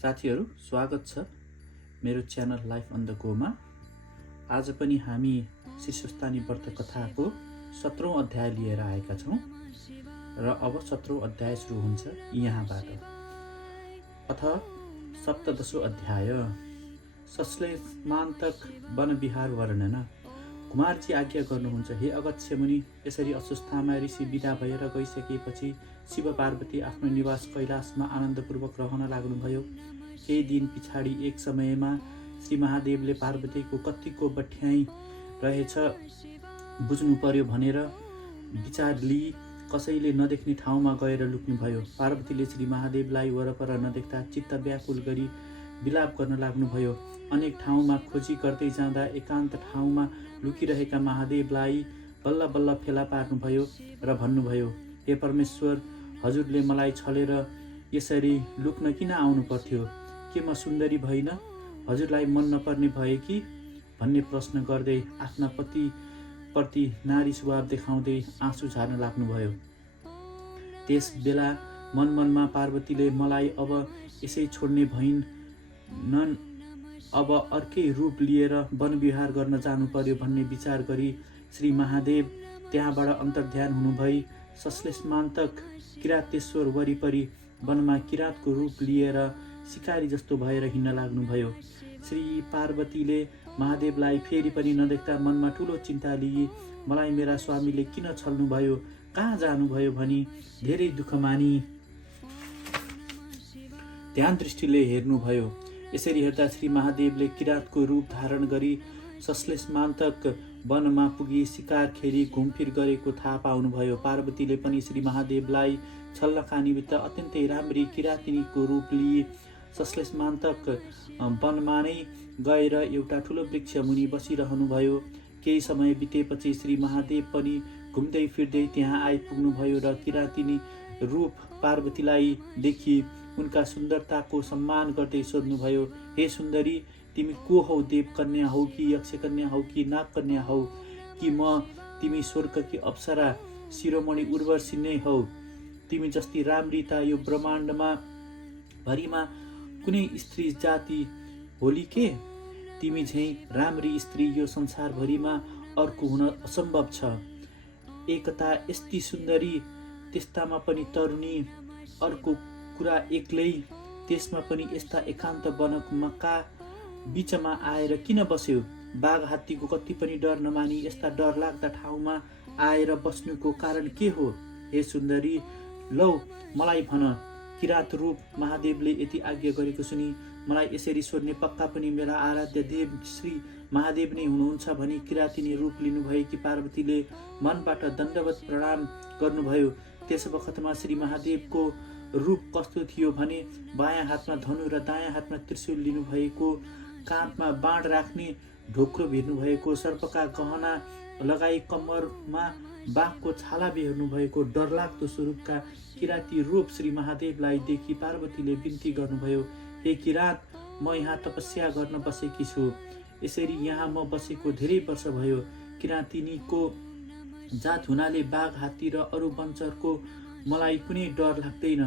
साथीहरू स्वागत छ मेरो channel life on the Goma. आज पनि हामी शीर्षस्थानी व्रत कथाको 17औं अध्याय लिएर आएका छौँ र अब 17औं अध्याय सुरु हुन्छ यहाँबाट। अथ सप्तदशो अध्याय सश्लेषमान्तक वनविहार वर्णन। कुमारजी आज्ञा गर्नुहुन्छ, हे अगस्त्य मुनि, यसरी अस्वस्थामा ऋषि विदा भएर गइसकेपछि शिव पार्वती आफ्नो निवास कैलाशमा आनन्दपूर्वक रहन लाग्नुभयो। केही दिन पछाडि एक समयमा श्री महादेवले पार्वतीको कतिको बठ्याइ रहेछ बुझ्नु पर्यो भनेर विचार लिई कसैले नदेख्ने ठाउँमा गएर लुक्नुभयो। पार्वतीले श्री महादेवलाई वरपर नदेख्दा चित्त व्याकुल गरी विलाप गर्न लाग्नुभयो। अनेक ठाउँमा खोजी गर्दै जाँदा एकान्त ठाउँमा लुकिरहेका महादेवलाई बल्ल बल्ल फेला पार्नुभयो र भन्नुभयो, हे परमेश्वर, हजुरले मलाई छलेर यसरी लुक्न किन आउनु पर्थ्यो? के म सुन्दरी भइन हजुरलाई मन नपर्ने भए कि भन्ने प्रश्न गर्दै आफ्ना पतिप्रति नारी स्वभाव देखाउँदै आँसु झार्न लाग्नुभयो। त्यस बेला मनमनमा पार्वतीले मलाई अब यसै छोड्ने भइनन्, अब अर्कै रूप लिएर वनविहार गर्न जानु पर्यो भन्ने विचार गरी श्री महादेव त्यहाँबाट अन्तर्ध्यान हुनुभई सश्लेषमान्तक किरातेश्वर वरिपरि वनमा किरातको रूप लिएर शिकारी जस्तो भएर हिँड्न लाग्नुभयो। श्री पार्वतीले महादेवलाई फेरि पनि नदेख्दा मनमा ठुलो चिन्ता लिई मलाई मेरा स्वामीले किन छल्नुभयो, कहाँ जानुभयो भनी धेरै दुःख मानी ध्यान दृष्टिले हेर्नुभयो। यसरी हेर्दा श्री महादेवले किरातको रूप धारण गरी सश्लेषमान्तक वनमा पुगी शिकार खेरी घुमफिर गरेको थाहा पाउनुभयो। पार्वतीले पनि श्री महादेवलाई छल्नका निमित्त अत्यन्तै राम्री किरातिनीको रूप लिई सश्लेषमान्तक वनमा नै गएर एउटा ठुलो वृक्ष मुनि बसिरहनुभयो। केही समय बितेपछि श्री महादेव पनि घुम्दै फिर्दै त्यहाँ आइपुग्नुभयो र किरातिनी रूप पार्वतीलाई देखि उनका सुन्दरताको सम्मान गर्दै सोध्नुभयो, हे सुन्दरी, तिमी को हौ? देवकन्या हौ कि यक्षकन्या हौ कि नागकन्या हौ कि म तिमी स्वर्गकी अप्सरा शिरोमणि उर्वशी नै हौ? तिमी जस्ती राम्री त यो ब्रह्माण्डमा भरिमा कुनै स्त्री जाति होली के? तिमी झैँ राम्री स्त्री यो संसारभरिमा अर्को हुन असम्भव छ। एकता यस्ती सुन्दरी, त्यस्तामा पनि तरुणी, अर्को कुरा एक्लै, त्यसमा पनि यस्ता एकान्त वनका बिचमा आएर किन बस्यो? बाघ हात्तीको कति पनि डर नमानी यस्ता डरलाग्दा ठाउँमा आएर बस्नुको कारण के हो? हे सुन्दरी, लौ मलाई भन। किरात रूप महादेवले यति आज्ञा गरेको सुनि मलाई यसरी सोध्ने पक्का पनि मेरा आराध्य देव श्री महादेव नै हुनुहुन्छ भनी किरातिनी रूप लिनुभएकी पार्वतीले मनबाट दण्डवत प्रणाम गर्नुभयो। त्यस बखतमा श्री महादेवको रूप कस्तो थियो भने बायाँ हातमा धनु र दायाँ हातमा त्रिशूल लिनुभएको, काँधमा बाण राख्ने ढोक्रो भिर्नुभएको, सर्पका गहना लगाई कम्मरमा बाघको छाला बेहोर्नु भएको डरलाग्दो स्वरूपका किराती रूप श्री महादेवलाई देखि पार्वतीले बिन्ती गर्नुभयो, हे किरात, म यहाँ तपस्या गर्न बसेकी छु। यसरी यहाँ म बसेको धेरै वर्ष भयो। किरातिनीको जात हुनाले बाघ हात्ती र अरू वनचरको मलाई कुनै डर लाग्दैन।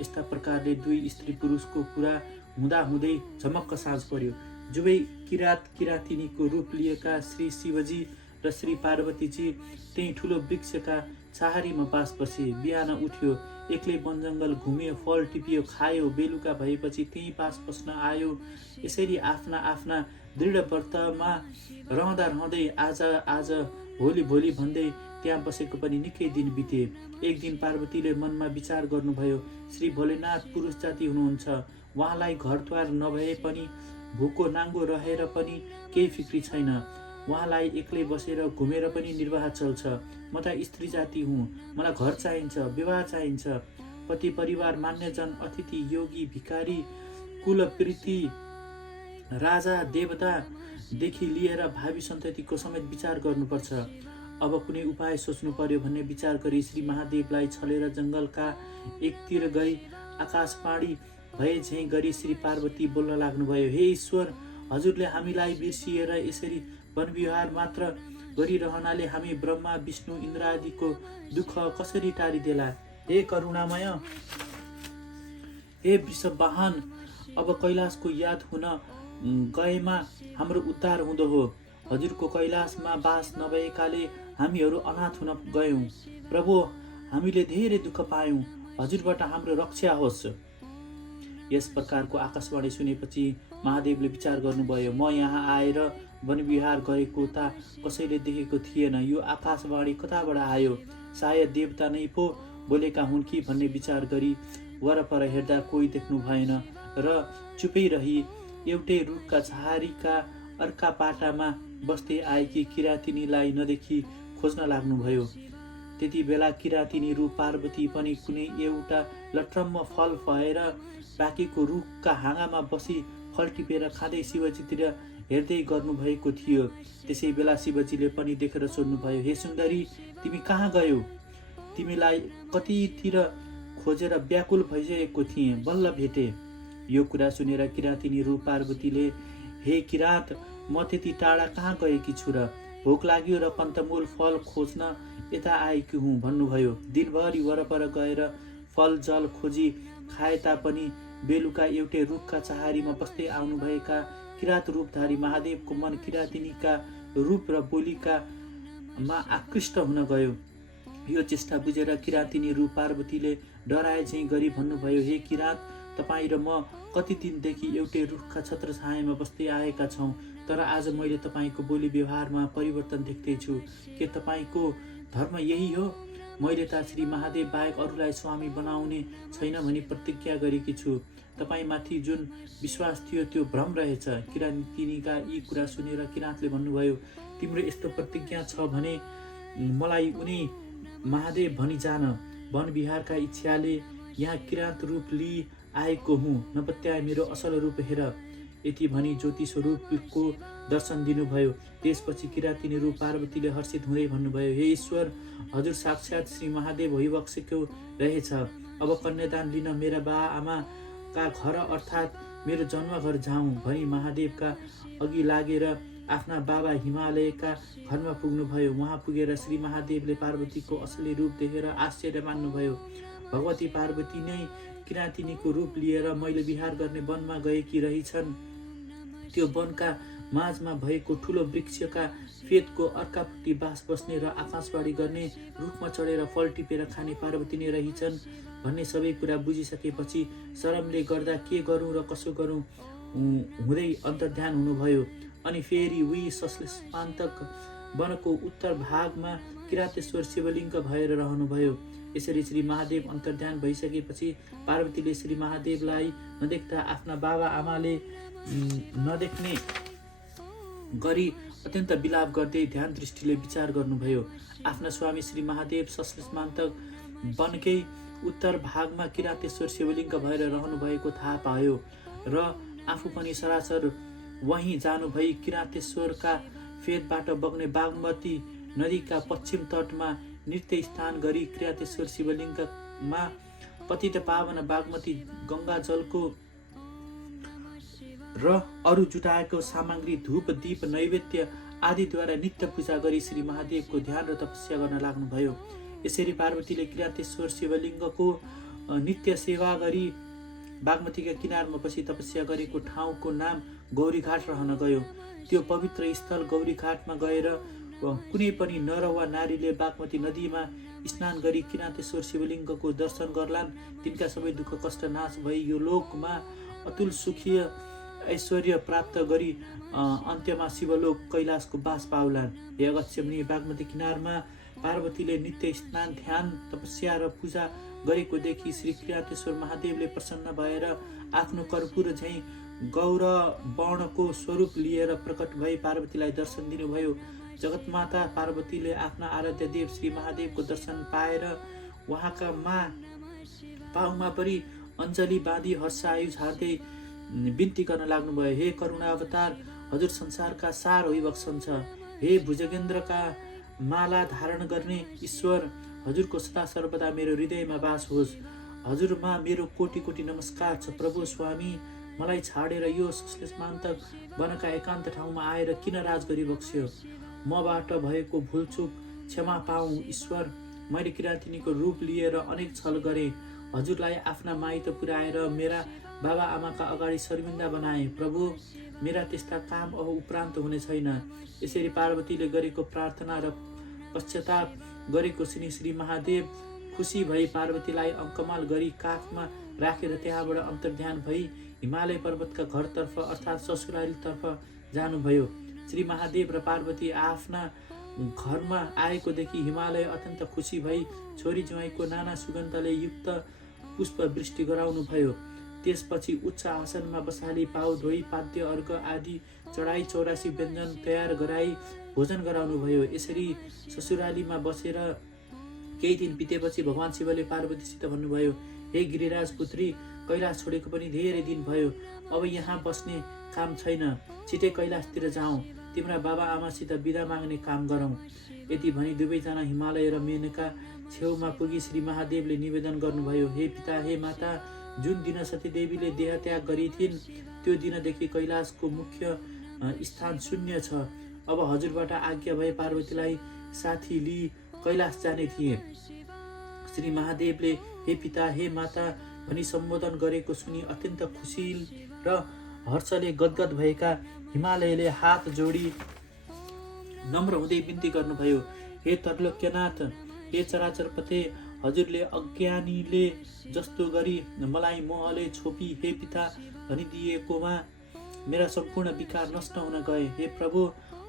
यस्ता प्रकारले दुई स्त्री पुरुषको कुरा हुँदाहुँदै झमक्क साँझ पर्यो। जुवै किरात किरातिनीको रूप लिएका श्री शिवजी र श्री पार्वतीजी त्यही ठुलो वृक्षका छाहारीमा बास बसे। बिहान उठ्यो, एक्लै वन जङ्गल घुम्यो, फल टिप्यो, खायो, बेलुका भएपछि त्यही बास बस्न आयो। यसरी आफ्ना आफ्ना दृढ व्रतमा रहँदै आज भोलि भोलि भन्दै त्यहाँ बसेको पनि निकै दिन बिते। एक दिन पार्वतीले मनमा विचार गर्नुभयो, श्री भोलेनाथ पुरुष जाति हुनुहुन्छ, उहाँलाई घरद्वार नभए पनि भोको नाङ्गो रहेर पनि केही फिक्री छैन। उहाँलाई एक्लै बसेर घुमेर पनि निर्वाह चल्छ। म त स्त्री जाति हुँ, मलाई घर चाहिन्छ, विवाह चाहिन्छ। पति परिवार, मान्यजन, अतिथि, योगी, भिकारी, कुलप्रीति, राजा देवतादेखि लिएर भावी सन्ततिको समेत विचार गर्नुपर्छ। अब कुनै उपाय सोच्नु पर्यो भन्ने विचार गरी श्री महादेवलाई छलेर जङ्गलका एकतिर गई आकाशवाणी भए झैँ गरी श्री पार्वती बोल्न लाग्नुभयो, हे ईश्वर, हजुरले हामीलाई बिर्सिएर यसरी वनविहार मात्र गरिरहनाले हामी ब्रह्मा विष्णु इन्द्रादिको दुःख कसरी टारिदेला? हे करुणामय, हे वृषवाहन, अब कैलाशको याद हुन गएमा हाम्रो उद्धार हुँदो हो। हजुरको कैलाशमा बास नभएकाले हामीहरू अनाथ हुन गयौँ। प्रभु, हामीले धेरै दुःख पायौँ, हजुरबाट हाम्रो रक्षा होस्। यस प्रकारको आकाशवाणी सुनेपछि महादेवले विचार गर्नुभयो, म यहाँ आएर वनविहार गरेको त कसैले देखेको थिएन। यो आकाशवाणी कताबाट आयो? सायद देवता नै पो बोलेका हुन् कि भन्ने विचार गरी वरपर हेर्दा कोही देख्नु भएन र चुपै रही एउटै रुखका छहारीका अर्का पाटामा बस्दै आएकी किराँतिनीलाई नदेखी खोज्न लाग्नुभयो। त्यति बेला किराँतिनी रूप पार्वती पनि कुनै एउटा लट्रम्म फल भएर पाकेको रुखका हाँगामा बसी फल टिपेर खाँदै शिवजीतिर हेर्दै गर्नुभएको थियो। त्यसै बेला शिवजीले पनि देखेर सोध्नुभयो, हे सुन्दरी, तिमी कहाँ गयौ? तिमीलाई कतितिर खोजेर व्याकुल भइसकेको थिएँ, बल्ल भेटे। यो कुरा सुनेर किराँतिनी रूप पार्वतीले, हे किराँत, म त्यति टाढा कहाँ गएकी छु र? भोक लाग्यो र कन्तमूल फल खोज्न यता आएकी हुँ भन्नुभयो। दिनभरि वरपर गएर फल जल खोजी खाए तापनि बेलुका एउटै रुखका छहारीमा बस्दै आउनुभएका किरात रूपधारी महादेवको मन किराँतिनीका रूप र बोलीकामा आकृष्ट हुन गयो। यो चेष्टा बुझेर किराँतिनी रूप पार्वतीले डराए झैँ गरी भन्नुभयो, हे किराँत, तपाईँ र म कति दिनदेखि एउटै रुखका छत्रछायामा बस्दै आएका छौँ, तर आज मैले तपाईँको बोली व्यवहारमा परिवर्तन देख्दैछु। के तपाईँको धर्म यही हो? मैले त श्री महादेव बाहेक अरूलाई स्वामी बनाउने छैन भनी प्रतिज्ञा गरेकी छु। तपाईँमाथि जुन विश्वास थियो त्यो भ्रम रहेछ। किराँतिनीका यी कुरा सुनेर किराँतले भन्नुभयो, तिम्रो यस्तो प्रतिज्ञा छ भने मलाई उनी महादेव भनी जान। वन विहारका इच्छाले यहाँ किराँत रूप लिई आएको हुँ, नपत्याए मेरो असल रूप हेर। यति भनी ज्योति स्वरूपको दर्शन दिनुभयो। त्यसपछि किराँतिनी रूप पार्वतीले हर्षित हुँदै भन्नुभयो, हे ईश्वर, हजुर साक्षात श्री महादेव भइबक्सेको रहेछ। अब कन्यादान लिन मेरा बा आमाका घर अर्थात् मेरो जन्मघर जाउँ भनी महादेवका अघि लागेर आफ्ना बाबा हिमालयका घरमा पुग्नुभयो। वहाँ पुगेर श्री महादेवले पार्वतीको असली रूप देखेर आश्चर्य मान्नुभयो। भगवती पार्वती नै किराँतिनीको रूप लिएर मैले विहार गर्ने वनमा गएकी रहेछन्। त्यो वनका माझमा भएको ठुलो वृक्षका फेदको अर्कापट्टि बास बस्ने र आकाशवाणी गर्ने रुखमा चढेर फल टिपेर खाने पार्वती नै रहेछन् भन्ने सबै कुरा बुझिसकेपछि शरमले गर्दा के गरौँ र कसो गरौँ हुँदै अन्तर्ध्यान हुनुभयो। अनि फेरि उही सश्लेषमान्तक वनको उत्तर भागमा किरातेश्वर शिवलिङ्ग भएर रहनुभयो। यसरी श्री महादेव अन्तर्ध्यान भइसकेपछि पार्वतीले श्री महादेवलाई नदेख्दा आफ्ना बाबा आमाले नदेख्ने गरी अत्यन्त विलाप गर्दै ध्यान दृष्टिले विचार गर्नुभयो। आफ्ना स्वामी श्री महादेव सश्लेषमान्तक वनकै उत्तर भागमा किरातेश्वर शिवलिङ्ग भएर रहनुभएको थाहा पायो र आफू पनि सरासर वहीँ जानुभई किरातेश्वरका फेदबाट बग्ने बागमती नदीका पश्चिम तटमा नृत्य स्थान गरी किरातेश्वर शिवलिङ्गमा पतित पावन बागमती गङ्गा जलको र अरू जुटाएको सामग्री धूप दीप नैवेद्य आदिद्वारा नित्य पूजा गरी श्री महादेवको ध्यान र तपस्या गर्न लाग्नुभयो। यसरी पार्वतीले किरातेश्वर शिवलिङ्गको नित्य सेवा गरी बागमतीका किनारमा बसी तपस्या गरेको ठाउँको नाम गौरीघाट रहन गयो। त्यो पवित्र स्थल गौरीघाटमा गएर कुनै पनि नर वा नारीले बागमती नदीमा स्नान गरी किरातेश्वर शिवलिङ्गको दर्शन गर्लान्, तिनका सबै दुःख कष्ट नाश भई यो लोकमा अतुल सुखीय ऐश्वर्य प्राप्त गरी अन्त्यमा शिवलोक कैलाशको बास पाउलान्। हे अगस्त्य मुनि, बागमती किनारमा पार्वतीले नित्य स्नान ध्यान तपस्या र पूजा गरेको देखि श्री किरातेश्वर महादेवले प्रसन्न भएर आफ्नो कर्पूर झैँ गौर वर्णको स्वरूप लिएर प्रकट भई पार्वतीलाई दर्शन दिनुभयो। जगतमाता पार्वतीले आफ्ना आराध्य देव श्री महादेवको दर्शन पाएर उहाँका पाउमा परि अञ्जली बाँधी हर्षायु झार्दै बिन्ती गर्न लाग्नुभयो, हे करुणा अवतार, हजुर संसारका सार होइबक्सन्छ। हे भुजगेन्द्रका माला धारण गर्ने ईश्वर, हजुरको सदा सर्वदा मेरो हृदयमा बास होस्। हजुरमा मेरो कोटि कोटि नमस्कार छ। प्रभु स्वामी, मलाई छाडेर यो सश्लेषमान्तक वनका एकान्त ठाउँमा आएर किन राज गरिबक्स्यो? मबाट भएको भुलचुक क्षमा पाऊँ ईश्वर। मैले किराँतिनीको रूप लिएर अनेक छल गरेँ। हजुरलाई आफ्ना माइत पुर्याएर मेरा बाबा आमाका अगाडि शर्मिन्दा बनाए। प्रभु, मेरा त्यस्ता काम अब उपरान्त हुने छैन। यसरी पार्वतीले गरेको प्रार्थना र पश्चाताप गरेको सुनि श्री महादेव खुसी भई पार्वतीलाई अङ्कमाल गरी काखमा राखेर त्यहाँबाट अन्तर्ध्यान भई हिमालय पर्वतका घरतर्फ अर्थात् ससुरालीतर्फ जानुभयो। श्री महादेव र पार्वती आफ्ना घरमा आएको देखि हिमालय अत्यन्त खुसी भई छोरी ज्वाइँको नाना सुगन्धले युक्त पुष्प वृष्टि गराउनु भयो। त्यसपछि उच्च आसनमा बसाली पाउ धोई पाद्य अर्घ आदि चढाई 84 व्यञ्जन तयार गराई भोजन गराउनु भयो। यसरी ससुरालीमा बसेर केही दिन बितेपछि भगवान शिवले पार्वतीसित भन्नुभयो, हे गिरिराज पुत्री, कैलाश छोडेको पनि धेरै दिन भयो। अब यहाँ बस्ने काम छैन, छिटै कैलाशतिर जाउँ, तिम्रा बाबा आमासित बिदा माग्ने काम गरौँ। यति भनी दुवैजना हिमालय र मेनका छेउमा पुगी श्री महादेवले निवेदन गर्नुभयो, हे पिता, हे माता, जुन दिन सतीदेवीले देहत्याग गरिथिन् त्यो दिनदेखि कैलाशको मुख्य स्थान शून्य छ। अब हजुरबाट आज्ञा भए पार्वतीलाई साथी लिई कैलाश जाने थिए। श्री महादेवले हे पिता, हे माता भनी सम्बोधन गरेको सुनि अत्यन्त खुसी र हर्षले गदगद भएका हिमालयले हात जोडी नम्र हुँदै बिन्ती गर्नुभयो, हे त्रैलोक्यनाथ, हे चराचरपते, हजुरले अज्ञानीले जस्तो गरी मलाई मोहले छोपी हे पिता भनिदिएकोमा मेरा सम्पूर्ण विकार नष्ट हुन गए। हे प्रभु,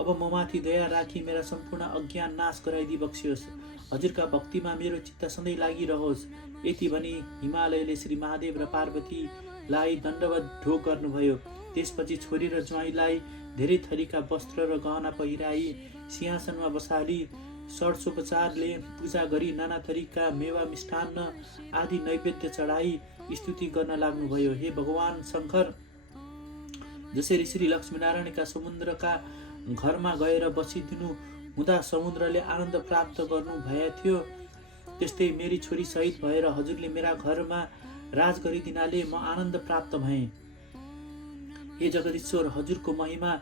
अब ममाथि दया राखी मेरा सम्पूर्ण अज्ञान नाश गराइदिई बक्सियोस्। हजुरका भक्तिमा मेरो चित्त सधैँ लागिरहोस्। यति भनी हिमालयले श्री महादेव र पार्वतीलाई दण्डवत ढोग गर्नुभयो। त्यसपछि छोरी र ज्वाइँलाई धेरै थरीका वस्त्र र गहना पहिराई सिंहासनमा बसाली षोडशोपचारले पूजा गरी नाना थरीका मेवा मिष्टान्न आदि नैवेद्य चढाई स्तुति गर्न लाग्नुभयो। हे भगवान शङ्कर, जसरी श्री लक्ष्मीनारायणका समुद्रका घरमा गएर बसिदिनु हुँदा समुद्रले आनन्द प्राप्त गर्नु भए थियो, त्यस्तै मेरी छोरी सहित भएर हजुरले मेरा घरमा राज गरिदिनाले म आनन्द प्राप्त भएँ। हे जगदीश्वर, हजुरको महिमा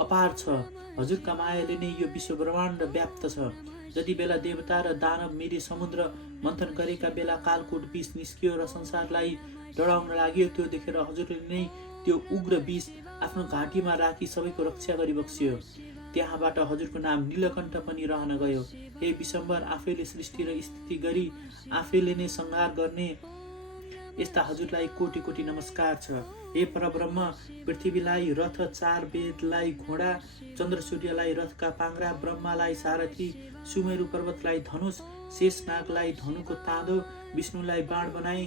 अपार छ। हजुरका मायाले नै यो विश्व ब्रह्माण्ड व्याप्त छ। जति बेला देवता र दानव मिली समुद्र मन्थन गरेका बेला कालकोट विष निस्कियो र संसारलाई डराउन लाग्यो, त्यो देखेर हजुरले नै त्यो उग्र विष आफ्नो घाँटीमा राखी सबैको रक्षा गरी बक्सियो। त्यहाँबाट हजुरको नाम नीलकण्ठ पनि रहन गयो। हे विशम्बर, आफैले सृष्टि र स्थिति गरी आफैले नै संहार गर्ने यस्ता हजुरलाई कोटि कोटि नमस्कार छ। हे परब्रह्म, पृथ्वीलाई रथ, 4 वेदलाई घोडा, चन्द्र सूर्यलाई रथका पाङ्ग्रा, ब्रह्मालाई सारथी, सुमेरु पर्वतलाई धनुष, शेषनागलाई धनुको ताँदो, विष्णुलाई बाण बनाई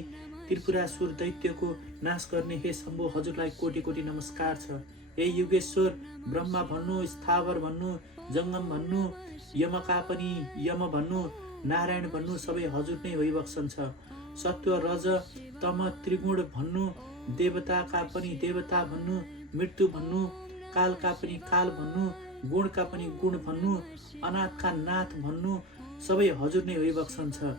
त्रिपुरासुर दैत्यको नाश गर्ने हे शम्भु, हजुरलाई कोटि कोटि नमस्कार छ। हे युगेश्वर, ब्रह्मा भन्नु, स्थावर भन्नु, जङ्गम भन्नु, यमका पनि यम भन्नु, नारायण भन्नु सबै हजुर नै भइबक्सन छ। सत्व, रज, तम, त्रिगुण भन्नु, देवताका पनि देवता भन्नु, मृत्यु भन्नु, कालका पनि काल भन्नु, गुणका पनि गुण भन्नु, अनाथका नाथ भन्नु सबै हजुर नै भइबक्सन छ।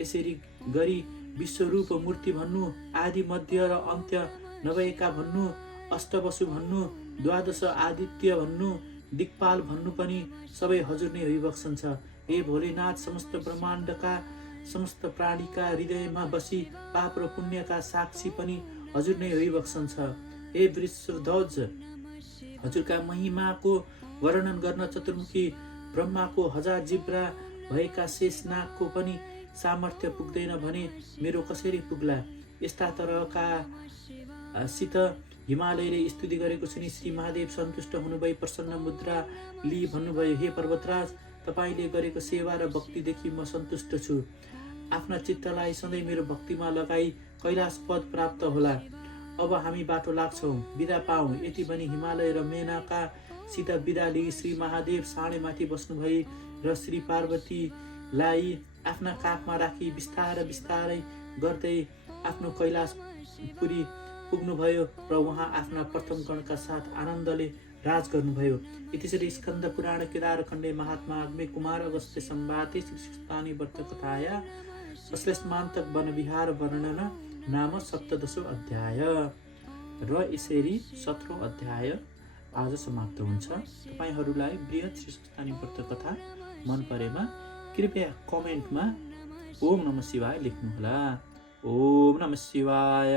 यसरी गरी विश्वरूप मूर्ति भन्नु, आदि मध्य र अन्त्य नभएका भन्नु, अष्टवसु भन्नु, द्वादश आदित्य भन्नु, दिक्पाल भन्नु पनि सबै हजुर नै भइबक्सन छ। हे भोलेनाथ, समस्त ब्रह्माण्डका समस्त प्राणीका हृदयमा बसी पाप र पुण्यका साक्षी पनि हजुर नै भइबक्सन छ। हे वृषध्वज, हजुरका महिमाको वर्णन गर्न चतुर्मुखी ब्रह्माको 1000 जिब्रा भएका शेषनागको पनि सामर्थ्य पुग्दैन भने मेरो कसरी पुग्ला। यस्ता तरहका सित हिमालयले स्तुति गरेको सुनि श्री महादेव सन्तुष्ट हुनुभई प्रसन्न मुद्रा लिई भन्नुभयो, हे पर्वतराज, तपाईँले गरेको सेवा र भक्तिदेखि म सन्तुष्ट छु। आफ्ना चित्तलाई सधैँ मेरो भक्तिमा लगाई कैलाश पद प्राप्त होला। अब हामी बाटो लाग्छौँ, बिदा पाऊ। यति भनी हिमालय र मेनका सित बिदा लिई श्री महादेव साँडेमाथि बस्नुभई र श्री पार्वतीलाई आफ्ना काखमा राखी बिस्तारै बिस्तारै गर्दै आफ्नो कैलाशपुरी पुग्नुभयो र उहाँ आफ्ना प्रथम गणका साथ आनन्दले राज गर्नुभयो। इतिश्री स्कन्द पुराण केदारखण्डे महात्मा अग्मे कुमार अगस्त्य संवादे श्रीस्थानी व्रत कथाया अश्लेषमान्तक वन विहार वर्णन नाम 17औं अध्याय। र यसरी 17औं अध्याय आज समाप्त हुन्छ। तपाईहरूलाई बृहत श्रीस्थानी व्रत कथा मन परेमा कृपया कमेन्टमा ओम नमः शिवाय लेख्नुहोला। ओम नमः शिवाय।